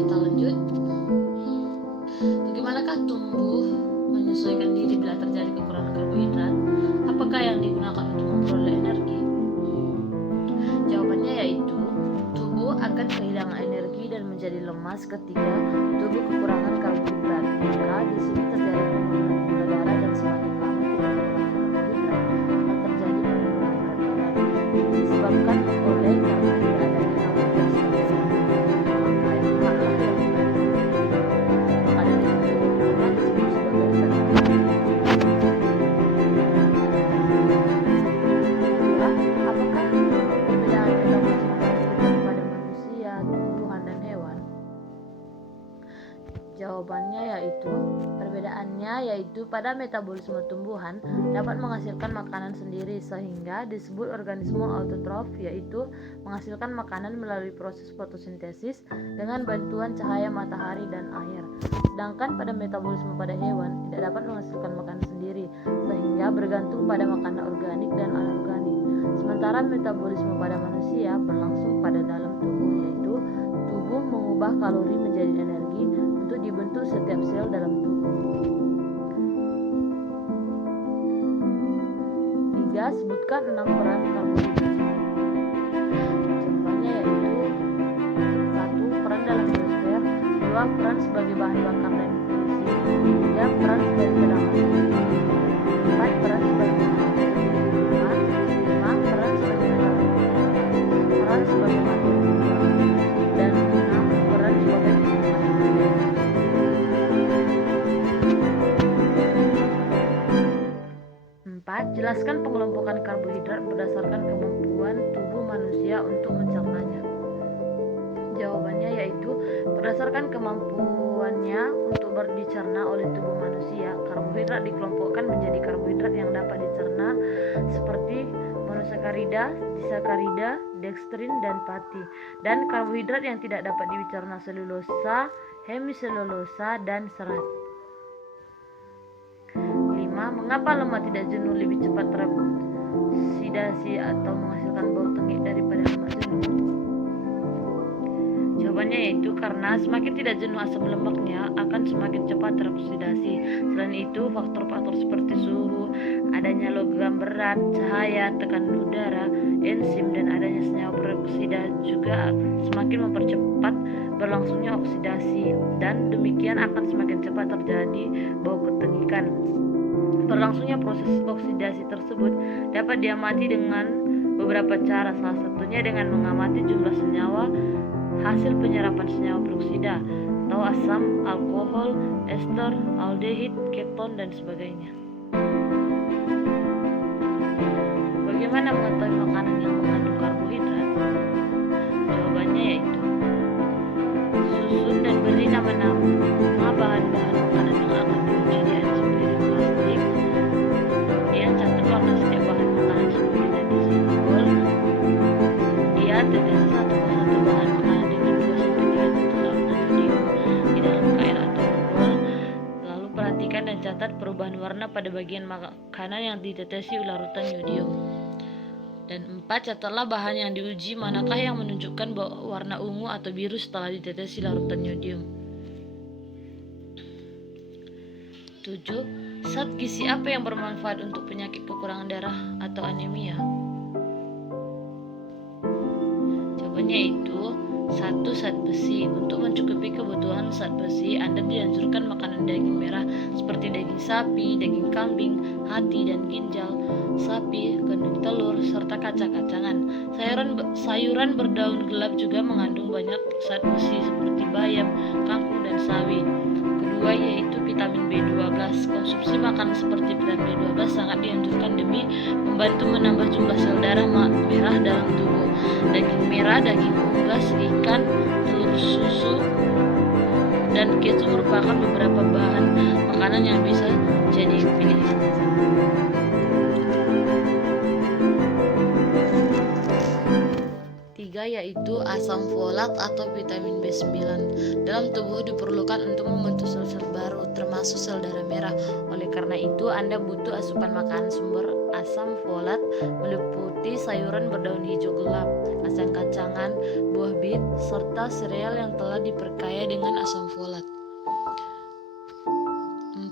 Kita lanjut. Bagaimanakah tubuh menyesuaikan diri bila terjadi kekurangan karbohidrat? Apakah yang digunakan untuk memperoleh energi? Jawabannya yaitu tubuh akan kehilangan energi dan menjadi lemas ketika tubuh kekurangan karbohidrat. Maka di sini terjadi penurunan gula darah dan semakin lama tidak kekurangan karbohidrat akan terjadi penurunan berat badan disebabkan oleh karena tidak adanya karbohidrat sebagai sumber energi. Maka lemaklah yang maka dari itu lemak disebut sebagai zat energi. Apakah perbedaan metabolisme karbohidrat pada manusia, tumbuhan, dan hewan? Jawabannya perbedaannya yaitu pada metabolisme tumbuhan dapat menghasilkan makanan sendiri sehingga disebut organisme autotrof, yaitu menghasilkan makanan melalui proses fotosintesis dengan bantuan cahaya matahari dan air. Sedangkan pada metabolisme pada hewan tidak dapat menghasilkan makanan sendiri sehingga bergantung pada makanan organik dan anorganik. Sementara metabolisme pada manusia berlangsung pada dalam tubuh, yaitu tubuh mengubah kalori menjadi energi untuk dibentuk setiap sel dalam tubuh. 3. Sebutkan 6 peran karbohidrat. Contohnya yaitu 1. Peran dalam biosfer, 2. Peran sebagai bahan bakar dan nutrisi, 3. Peran sebagai cadangan energi, 4. Peran sebagai makanan, 5. Peran sebagai peran sebagai materi timbang, dan 6. Peran sebagai pengumpulan energi. 4. Jelaskan pengelompokan karbohidrat berdasarkan kemampuan tubuh manusia untuk mencernanya. Jawabannya yaitu berdasarkan kemampuannya untuk dicerna oleh tubuh manusia, karbohidrat dikelompokkan menjadi karbohidrat yang dapat dicerna seperti monosakarida, disakarida, dekstrin, dan pati, dan karbohidrat yang tidak dapat dicerna selulosa, hemiselulosa, dan serat. 5. Mengapa lemak tidak jenuh lebih cepat teroksidasi atau menghasilkan bau tengik daripada lemak jenuh? Jawabannya yaitu karena semakin tidak jenuh asam lemaknya akan semakin cepat teroksidasi. Selain itu, faktor-faktor seperti suhu, adanya logam berat, cahaya, tekanan udara, enzim, dan adanya senyawa peroksida juga semakin mempercepat berlangsungnya oksidasi, dan demikian akan semakin cepat terjadi bau ketengikan. Berlangsungnya proses oksidasi tersebut dapat diamati dengan beberapa cara, salah satunya dengan mengamati jumlah senyawa hasil penyerapan senyawa peroksida atau asam, alkohol, ester, aldehid, keton, dan sebagainya. Bagaimana mengetahui makanan yang mengandung karbohidrat? Jawabannya yaitu susun dan beri nama bahan-bahan makanan yang akan diuji di ensiklopedia plastik. Kemudian catat warna setiap bahan makanan sebagaimana di simbol. Kemudian tetesi satu persatu bahan makanan dengan 2-3 titik larutan yodium di dalam kail atau botol. Lalu perhatikan dan catat perubahan warna pada bagian makanan yang ditetesi larutan yodium. Dan 4. Catatlah bahan yang diuji manakah yang menunjukkan warna ungu atau biru setelah ditetesi larutan yodium. 7. Zat gizi apa yang bermanfaat untuk penyakit kekurangan darah atau anemia? Jawabannya itu 1. Zat besi. Untuk mencukupi kebutuhan zat besi, Anda dianjurkan makanan daging merah seperti daging sapi, daging kambing, hati, dan ginjal sapi, kandung telur, serta kacang-kacangan. Sayuran berdaun gelap juga mengandung banyak zat besi seperti bayam, kangkung, dan sawi. Kedua yaitu vitamin B12. Konsumsi makanan seperti vitamin B12 sangat dianjurkan demi membantu menambah jumlah sel darah merah dalam tubuh. Daging merah, daging unggas, ikan, telur, susu, dan keju merupakan beberapa bahan makanan yang bisa jadi pilihan. 3 yaitu asam folat atau vitamin B9. Dalam tubuh diperlukan untuk membentuk sel-sel baru termasuk sel darah merah. Oleh karena itu Anda butuh asupan makanan sumber asam folat meliputi sayuran berdaun hijau gelap, kacang-kacangan, buah bit, serta sereal yang telah diperkaya dengan asam folat.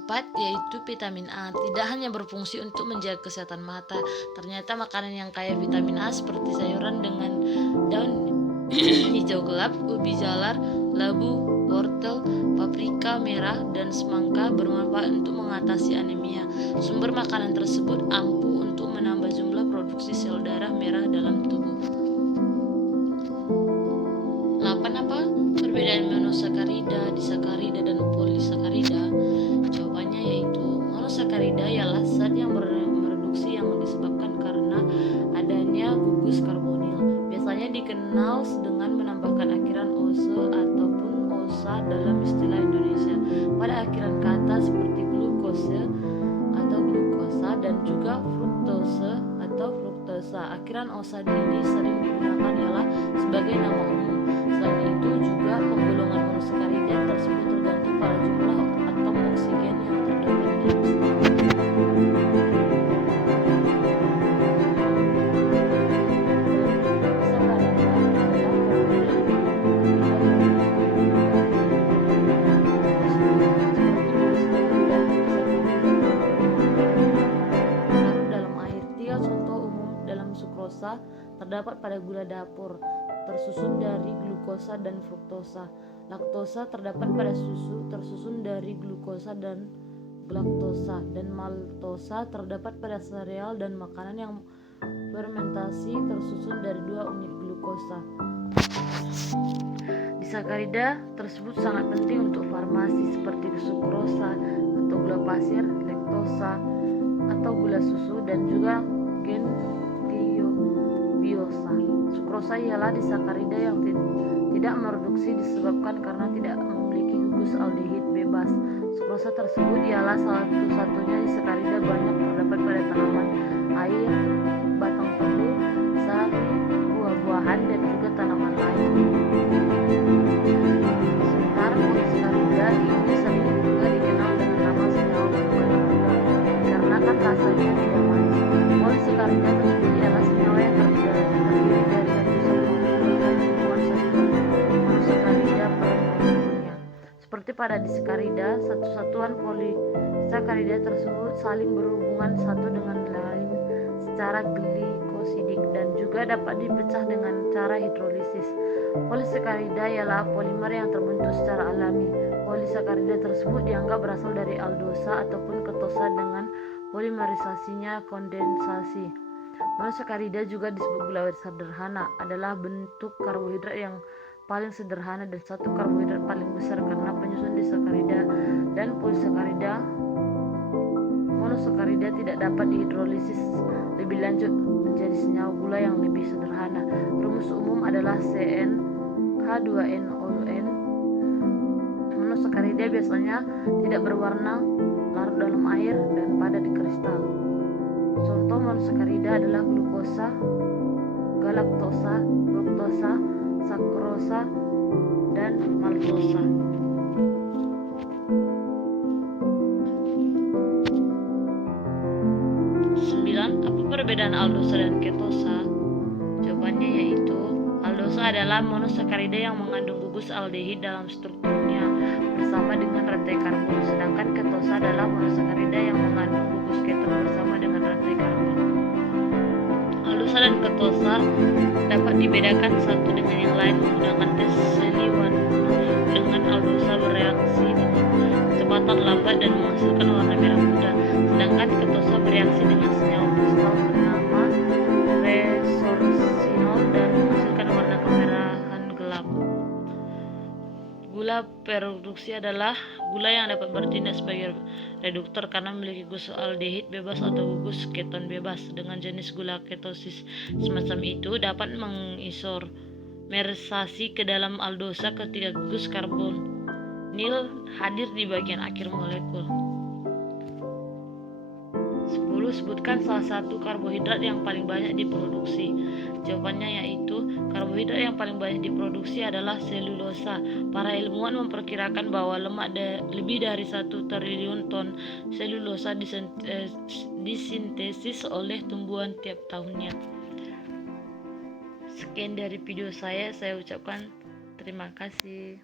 4. Yaitu vitamin A. Tidak hanya berfungsi untuk menjaga kesehatan mata, ternyata makanan yang kaya vitamin A seperti sayuran dengan daun hijau gelap, ubi jalar, labu, wortel, paprika merah, dan semangka bermanfaat untuk mengatasi anemia. Sumber makanan tersebut ampuh untuk menambah jumlah produksi sel darah merah dalam tubuh. 8. Apa perbedaan monosakarida, disakarida, dan polisakarida? Jawabannya yaitu monosakarida ialah zat yang mereduksi yang disebabkan karena adanya gugus karbonil. Biasanya dikenal dengan menambahkan akhiran ose ataupun osa dalam istilah Indonesia pada akhiran kata seperti glukose atau glukosa dan juga fruktose atau fruktosa. Akhiran osa ini sering digunakan ialah sebagai nama umum. Selain itu juga penggolongan monosakarida tersebut tergantung pada jumlah atom oksigen yang terdapat di dalam sel. Sukrosa terdapat pada gula dapur, tersusun dari glukosa dan fruktosa. Laktosa terdapat pada susu, tersusun dari glukosa dan galaktosa. Dan maltosa terdapat pada sereal dan makanan yang fermentasi, tersusun dari 2 unit glukosa. Disakarida tersebut sangat penting untuk farmasi seperti sukrosa atau gula pasir, laktosa atau gula susu, dan juga biosa. Sukrosa ialah disakarida yang tidak mereduksi disebabkan karena tidak memiliki gugus aldehid bebas. Sukrosa tersebut ialah satu-satunya disakarida banyak terdapat pada tanaman air, batang tebu, sari, buah-buahan, dan juga tanaman lain. Sementara polisakarida ini sering juga dikenal dengan nama senyawa berwarna karena kan rasanya tidak manis. Polisakarida tersebut ialah senyawa yang terdiri dari monosakarida per molekulnya. Seperti pada disakarida, satu-satuan polisakarida tersebut saling berhubungan satu dengan lain secara glikosidik dan juga dapat dipecah dengan cara hidrolisis. Polisakarida ialah polimer yang terbentuk secara alami. Polisakarida tersebut dianggap berasal dari aldosa ataupun ketosa dengan polimerisasinya kondensasi. Monosakarida juga disebut gula sederhana, adalah bentuk karbohidrat yang paling sederhana dan satu karbohidrat paling besar karena penyusun disakarida dan polisakarida. Monosakarida tidak dapat dihidrolisis lebih lanjut menjadi senyawa gula yang lebih sederhana. Rumus umum adalah CnH2nOn. Monosakarida biasanya tidak berwarna, larut dalam air, dan padat di kristal. Contoh monosakarida adalah glukosa, galaktosa, fruktosa, sakrosa, dan maltosa. 9. Apa perbedaan aldosa dan ketosa? Jawabannya yaitu aldosa adalah monosakarida yang mengandung gugus aldehid dalam strukturnya bersama dengan rantai karbon, sedangkan ketosa adalah monosakarida yang mengandung gugus keton bersama dengan rantai karbon. Aldosa dan ketosa dapat dibedakan satu dengan yang lain menggunakan tes Seliwanov. Dengan aldosa bereaksi dengan kecepatan lambat dan menghasilkan warna merah muda, sedangkan ketosa bereaksi dengan senyawa kristal bernama resorcinol dan menghasilkan warna kemerahan gelap. Gula pereduksi adalah gula yang dapat bertindak sebagai reduktor karena memiliki gugus aldehid bebas atau gugus keton bebas. Dengan jenis gula ketosis semacam itu dapat mengisomerisasi ke dalam aldosa ketika gugus karbonil hadir di bagian akhir molekul. 10. Lalu sebutkan salah satu karbohidrat yang paling banyak diproduksi. Jawabannya yaitu karbohidrat yang paling banyak diproduksi adalah selulosa. Para ilmuwan memperkirakan bahwa lemak lebih dari 1 triliun ton selulosa disintesis oleh tumbuhan tiap tahunnya. Sekian dari video saya ucapkan terima kasih.